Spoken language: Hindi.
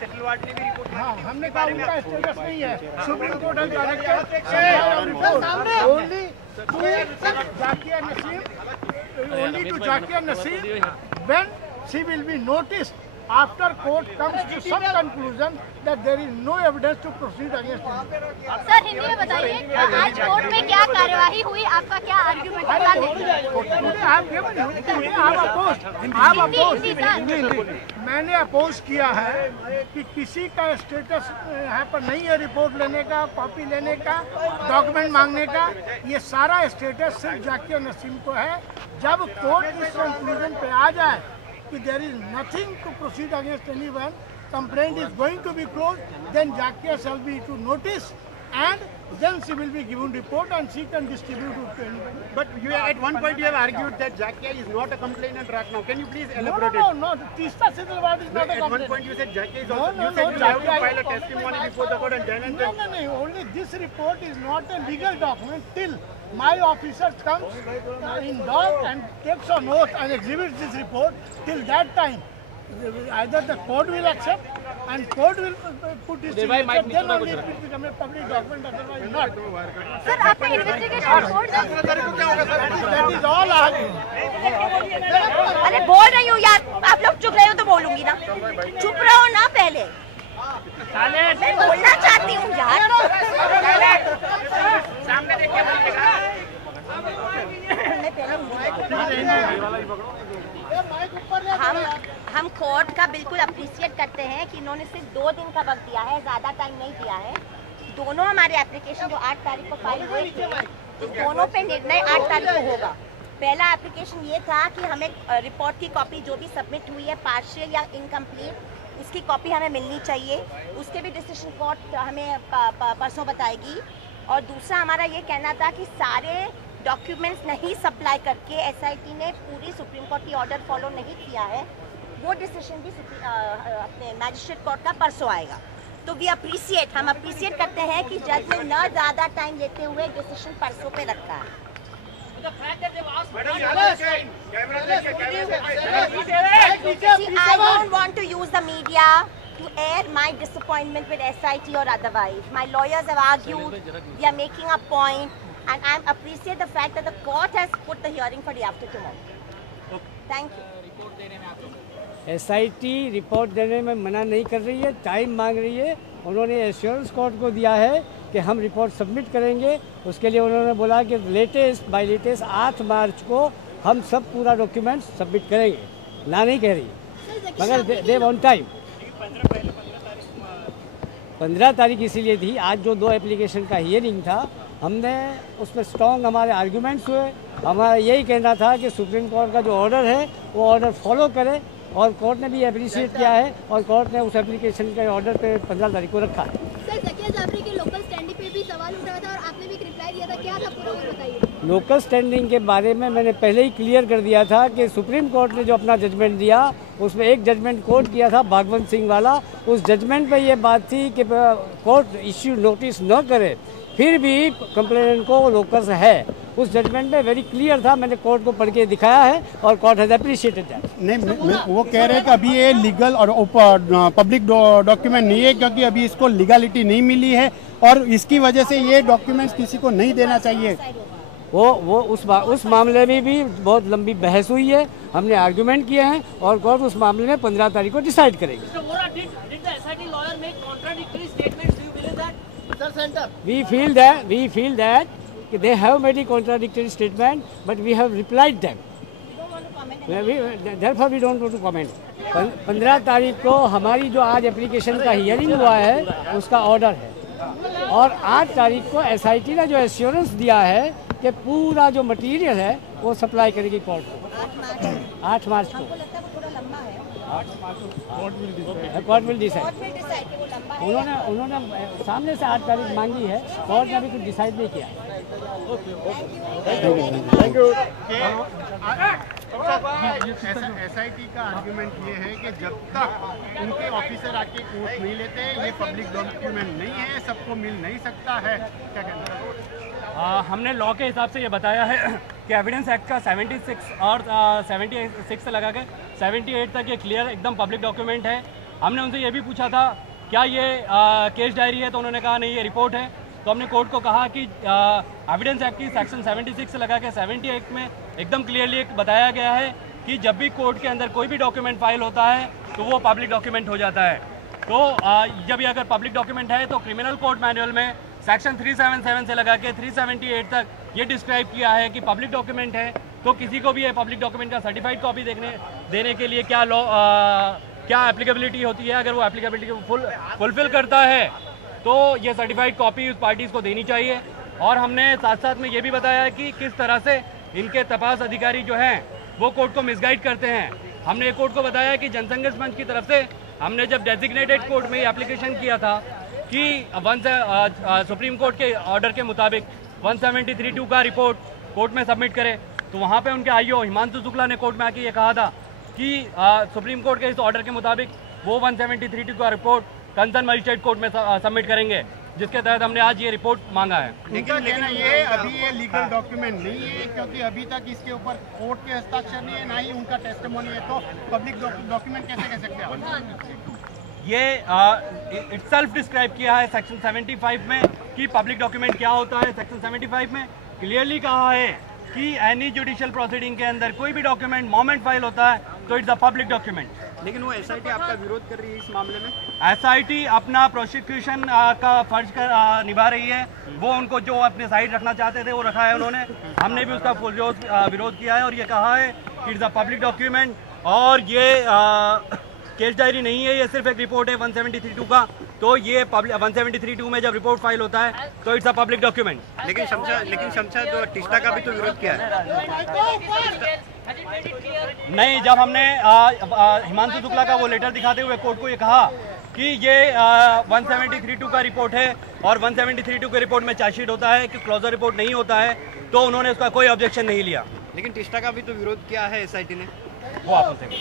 सेटलवार्ड ने भी रिपोर्ट हाँ, हमने कहा उनका स्टेटस नहीं है। Supreme court has directed only to Zakir Naseem when she will be noticed after court comes to some conclusion that there is no evidence to proceed against him. Sir Hindi में बताइए आज कोर्ट में क्या कार्यवाही हुई, आपका क्या आर्ग्यूमेंट है? मैंने अपोज किया है कि किसी का स्टेटस यहाँ पर नहीं है रिपोर्ट लेने का, कॉपी लेने का, डॉक्यूमेंट मांगने का। ये सारा स्टेटस सिर्फ जाकिर नसीम को है। जब कोर्ट इस कंक्लूजन पे आ जाए कि there is nothing to proceed against anyone, complaint is going to be closed, then Zakir shall be to notice and then she will be given report and she can distribute it to anybody. But you at one point you have argued that Zakir is not a complainant right now. Can you please elaborate? No. Tista Setalwad is not a At one complainant. point you said Zakir is also. You said you have to file a testimony before the court and then. No. Only this report is not a legal document till my officer comes in dock and takes an oath and exhibits this report. Till that time, either the court will accept and court will put his signature, then only it will become a public document, otherwise not. Sir आपका investigation report That is all I have. अरे बोल रही हूँ यार, आप लोग चुप रहे हो तो बोलूंगी ना, चुप रहो ना पहले, मैं बोलना चाहती हूँ यार। सामने हम कोर्ट का बिल्कुल अप्रिशिएट करते हैं कि इन्होंने सिर्फ 2 दिन का वक्त दिया है, ज़्यादा टाइम नहीं दिया है। दोनों हमारे एप्लीकेशन जो 8 तारीख को फाइल हुए थे, इस दोनों पे निर्णय 8 तारीख को होगा। पहला एप्लीकेशन ये था कि हमें रिपोर्ट की कॉपी जो भी सबमिट हुई है पार्शियल या इनकम्प्लीट, उसकी कॉपी हमें मिलनी चाहिए। उसके भी डिसीजन कोर्ट हमें परसों बताएगी। और दूसरा हमारा ये कहना था कि सारे डॉक्यूमेंट्स नहीं सप्लाई करके एसआईटी ने पूरी सुप्रीम कोर्ट की ऑर्डर फॉलो नहीं किया है, वो डिसीजन भी अपने मैजिस्ट्रेट कोर्ट का परसों आएगा। तो हम अप्रिशिएट करते हैं कि जज ने न ज़्यादा टाइम लेते हुए डिसीजन परसों पे रखा है। I don't want to use the media to air my disappointment with SIT or otherwise. My lawyers have argued, we are making a point, and I appreciate the fact that the court has put the hearing for the after tomorrow. Thank you. SIT report देने में मना नहीं कर रही है, टाइम मांग रही है। उन्होंने एश्योरेंस कोर्ट को दिया है कि हम रिपोर्ट सबमिट करेंगे। उसके लिए उन्होंने बोला कि लेटेस्ट 8 मार्च को हम सब पूरा डॉक्यूमेंट सबमिट करेंगे। ना नहीं कह रही है, मगर दे ऑन टाइम। 15 तारीख इसीलिए थी। आज जो 2 एप्लीकेशन का हियरिंग था, हमने उसमें स्ट्रॉन्ग हमारे आर्गूमेंट्स हुए। हमारा यही कहना था कि सुप्रीम कोर्ट का जो ऑर्डर है वो ऑर्डर फॉलो करे, और कोर्ट ने भी अप्रिशिएट किया है और कोर्ट ने उस एप्लीकेशन के ऑर्डर पे 15 तारीख को रखा है। सर ज़किया जाफरी के लोकल स्टैंडिंग पे भी सवाल उठ रहा था और आपने भी एक रिप्लाई दिया था, क्या था पूरा वो बताइए। लोकल स्टैंडिंग के बारे में मैंने पहले ही क्लियर कर दिया था कि सुप्रीम कोर्ट ने जो अपना जजमेंट दिया उसमें एक जजमेंट कोर्ट किया था भागवंत सिंह वाला। उस जजमेंट पे ये बात थी कि कोर्ट इश्यू नोटिस न करे, फिर भी कंप्लेनेंट को लोकस है। उस जजमेंट में वेरी क्लियर था, मैंने कोर्ट को पढ़ के दिखाया है और कोर्ट हैज अप्रिशिएटेड दैट। नहीं, वो कह रहे हैं कि अभी ये लीगल और पब्लिक डॉक्यूमेंट नहीं है, क्योंकि अभी इसको लीगलिटी नहीं मिली है और इसकी वजह से ये डॉक्यूमेंट्स किसी को नहीं देना चाहिए। वो उस मामले में भी बहुत लंबी बहस हुई है, हमने आर्गूमेंट किए हैं और कोर्ट उस मामले में 15 तारीख को डिसाइड करेगी। We feel that they have made a contradictory statement, but we have replied them. Therefore we don't want to comment. 15 तारीख को हमारी जो आज एप्लीकेशन का हियरिंग हुआ है उसका ऑर्डर है, और 8 तारीख को SIT ने जो एश्योरेंस दिया है कि पूरा जो मटेरियल है वो सप्लाई करेगी कोर्ट को 8 मार्च को। Court will decide. उन्होंने सामने से 8 तारीख मांगी है, कोर्ट ने अभी कुछ डिसाइड नहीं किया। Thank you. SIT का आर्गुमेंट ये है कि जब तक उनके ऑफिसर आके कोर्ट नहीं लेते, ये पब्लिक डॉक्यूमेंट नहीं है, सबको मिल नहीं सकता है। क्या कहना है? हमने लॉ के हिसाब से ये बताया है कि एविडेंस एक्ट का 76 और 76 से लगा के 78 तक ये क्लियर एकदम पब्लिक डॉक्यूमेंट है। हमने उनसे ये भी पूछा था क्या ये केस डायरी है, तो उन्होंने कहा नहीं ये रिपोर्ट है। तो हमने कोर्ट को कहा कि एविडेंस एक्ट की सेक्शन 76 से लगा के 78 में एकदम क्लियरली बताया गया है कि जब भी कोर्ट के अंदर कोई भी डॉक्यूमेंट फाइल होता है तो वो पब्लिक डॉक्यूमेंट हो जाता है। तो जब ये अगर पब्लिक डॉक्यूमेंट है तो क्रिमिनल कोड मैनुअल में सेक्शन 377 से लगा के 378 तक ये डिस्क्राइब किया है कि पब्लिक डॉक्यूमेंट है तो किसी को भी ये पब्लिक डॉक्यूमेंट का सर्टिफाइड कॉपी देने के लिए क्या लॉ क्या एप्लीकेबिलिटी होती है। अगर वो एप्लीकेबिलिटी को फुलफिल करता है तो ये सर्टिफाइड कॉपी उस पार्टीज़ को देनी चाहिए। और हमने साथ साथ में ये भी बताया है कि किस तरह से इनके तपास अधिकारी जो हैं वो कोर्ट को मिसगाइड करते हैं। हमने कोर्ट को बताया कि जनसंघर्ष मंच की तरफ से हमने जब डेजिग्नेटेड कोर्ट में एप्लीकेशन किया था कि सुप्रीम कोर्ट के ऑर्डर के मुताबिक 173(2) का रिपोर्ट कोर्ट में सबमिट करें, तो वहाँ पे उनके आईओ हिमांशु शुक्ला ने कोर्ट में आके ये कहा था कि सुप्रीम कोर्ट के इस ऑर्डर के मुताबिक वो 173(2) का रिपोर्ट कंसर्न मजिस्ट्रेट कोर्ट में सबमिट करेंगे, जिसके तहत हमने आज ये रिपोर्ट मांगा है। लेकिन ये अभी ये लीगल डॉक्यूमेंट नहीं है क्योंकि अभी तक इसके ऊपर कोर्ट के हस्ताक्षर नहीं है, ना ही उनका टेस्टिमोनी है, तो पब्लिक डॉक्यूमेंट कैसे कह सकते हैं? ये इटसेल्फ डिस्क्राइब किया है सेक्शन 75 में कि पब्लिक डॉक्यूमेंट क्या होता है। सेक्शन 75 में क्लियरली कहा है कि एनी जुडिशियल प्रोसीडिंग के अंदर कोई भी डॉक्यूमेंट मोमेंट फाइल होता है तो इट्स अ पब्लिक डॉक्यूमेंट। लेकिन वो एसआईटी आपका विरोध कर रही है इस मामले में। एसआईटी अपना प्रोसिक्यूशन का फर्ज निभा रही है, वो उनको जो अपने साइड रखना चाहते थे वो रखा है उन्होंने। हमने भी उसका विरोध किया है और ये कहा है कि इट्स अ पब्लिक डॉक्यूमेंट और ये केस डायरी नहीं है, ये सिर्फ एक रिपोर्ट है 173(2) का। तो ये 173(2) में जब रिपोर्ट फाइल होता है तो इट्स अ पब्लिक डॉक्यूमेंट। लेकिन शमशा तो टिस्टा का भी तो विरोध किया है। नहीं, जब हमने हिमांशु शुक्ला का वो लेटर दिखाते हुए कोर्ट को ये कहा कि ये 173(2) का रिपोर्ट है और 173(2) के रिपोर्ट में चार्जशीट होता है कि क्लोजर रिपोर्ट नहीं होता है, तो उन्होंने उसका कोई ऑब्जेक्शन नहीं लिया। लेकिन टिस्टा का भी तो विरोध किया है एसआईटी ने। वो आप थैंक यू।